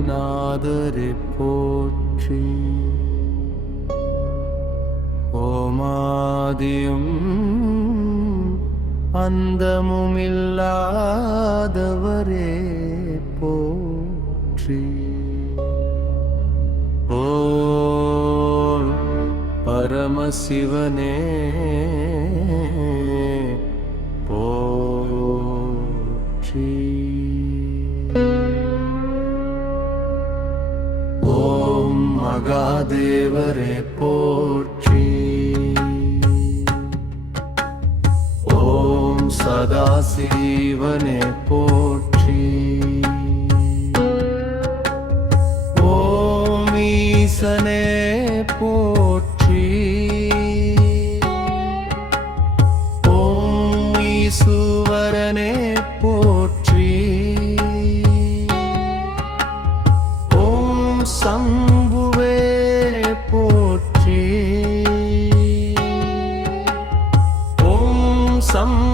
ரகுநாதரை போற்றி. ஓமாதியும் அந்தமுமில்லாதவரே போற்றி. ஓ பரமசிவனே மகாதேவரே போற்றி. ஓம் சதாசிவனே போற்றி. ஓம் ஈசனே போற்றி. ஓம் ஈசு some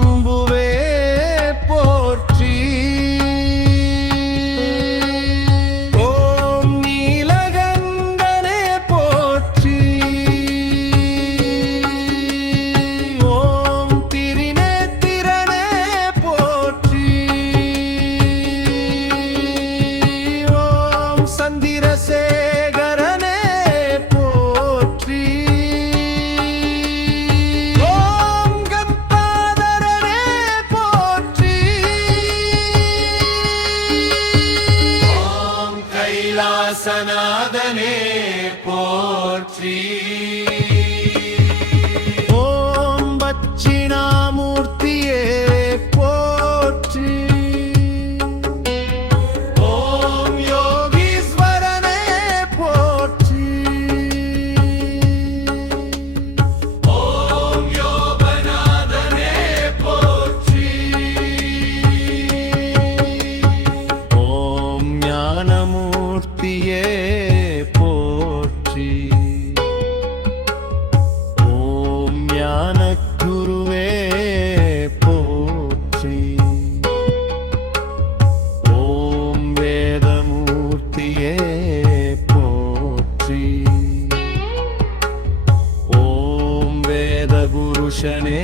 வேத புருஷனே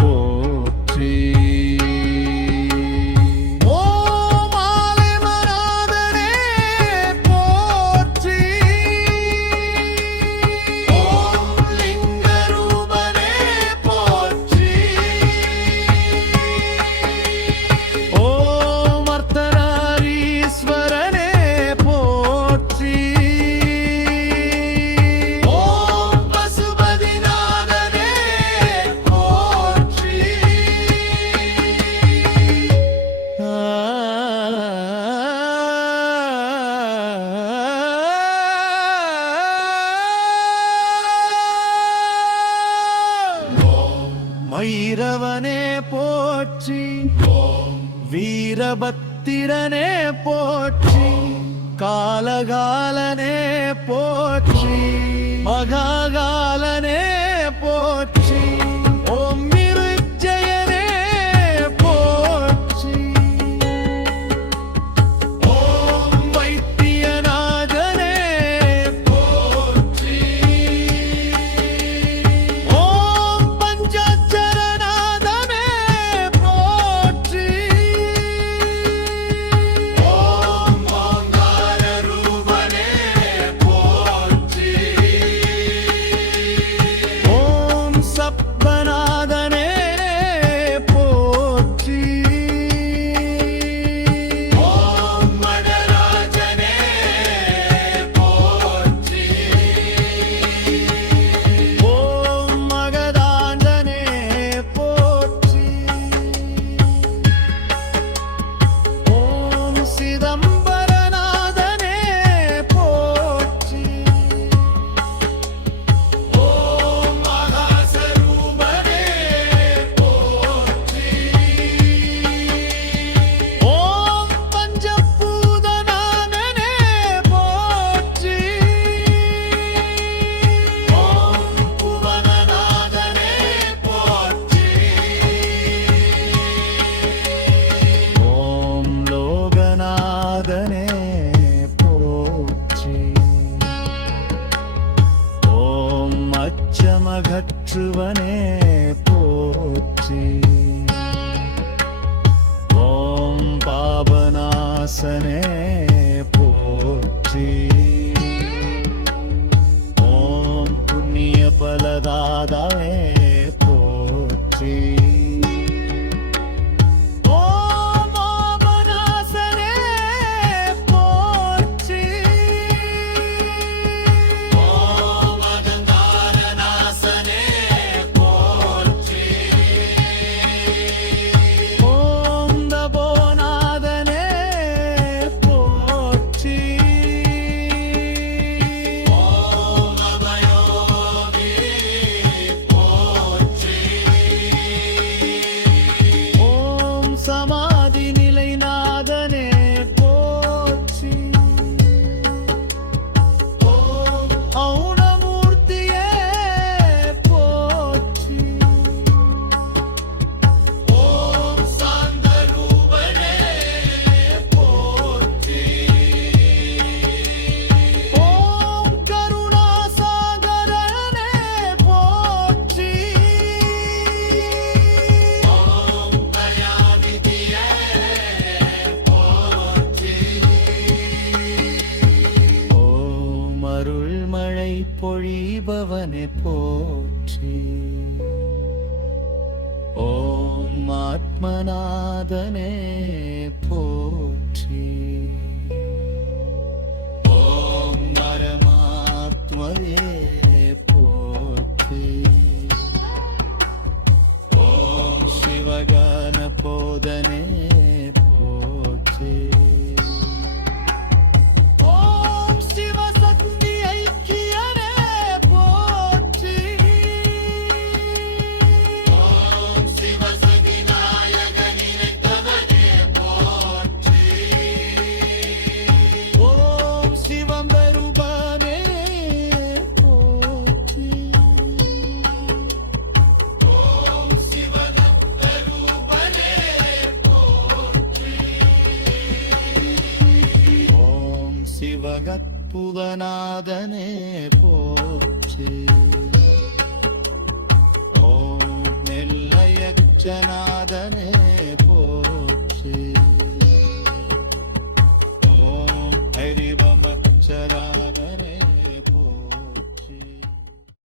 போற்றி. வைரவனே போற்றி. வீரபத்திரனே போற்றி. காலகாலனே போற்றி. மகாகாலனே அகற்றுவனே போற்றி. ஓம் பாபநாசனே போற்றி. ஓம் புண்ணிய பலதாதாவே முருகனை போற்றி. ஓம் ஆத்மநாதனே போற்றி. ஓம் பரமாத்மயே அற்புதநாதனே போற்றி. ஓம் நெல்லையச்சநாதனே